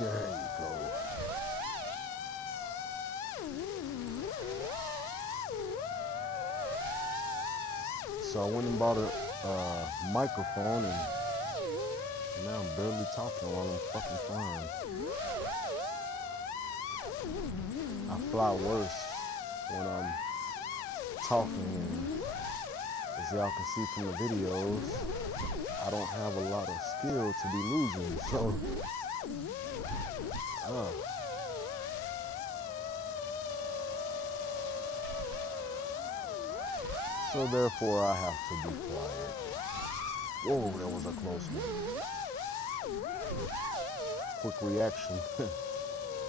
There you go. So I went and bought a microphone, and now I'm barely talking while I'm fucking flying. I fly worse when I'm talking, and as y'all can see from the videos, I don't have a lot of skill to be losing, so so therefore I have to be quiet. Whoa, that was a close one. Quick reaction,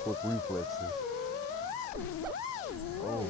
quick reflexes. Oh.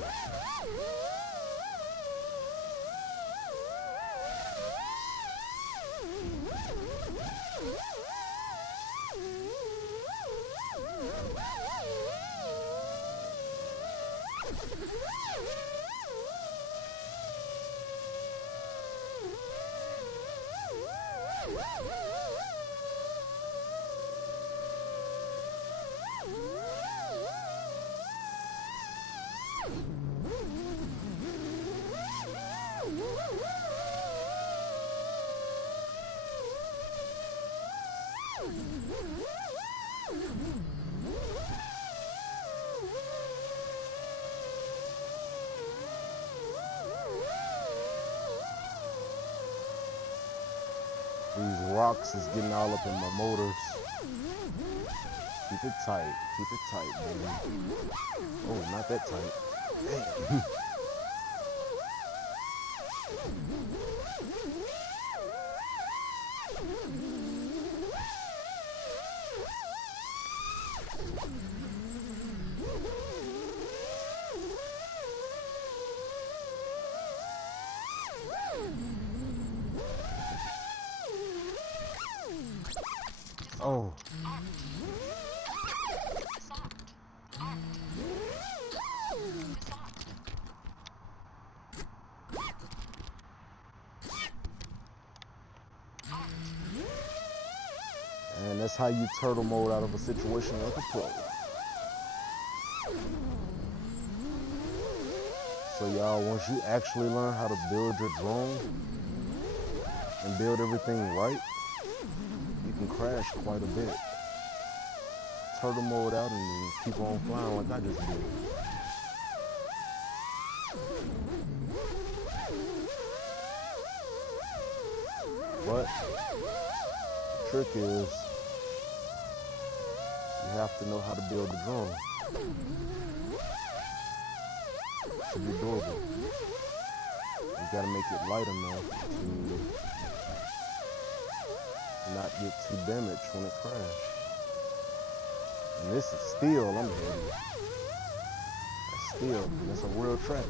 These rocks is getting all up in my motors. Keep it tight, baby. Oh, not that tight. Damn. Oh. And that's how you turtle mode out of a situation like a pro. So y'all, once you actually learn how to build your drone and build everything right, you can crash quite a bit. Turtle mode out and keep on flying like I just did. But the trick is you have to know how to build the drone to be doable. You gotta make it light enough to not get too damaged when it crashes. And this is steel I'm hitting. That's Yeah, that's a real tractor.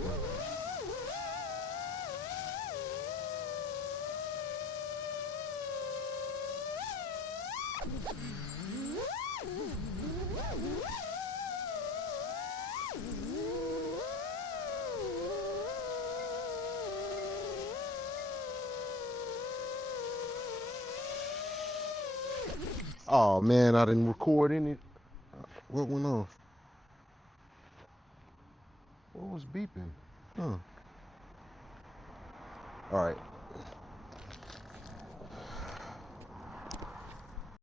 Oh man, I didn't record any. What went on? What was beeping? Huh. All right.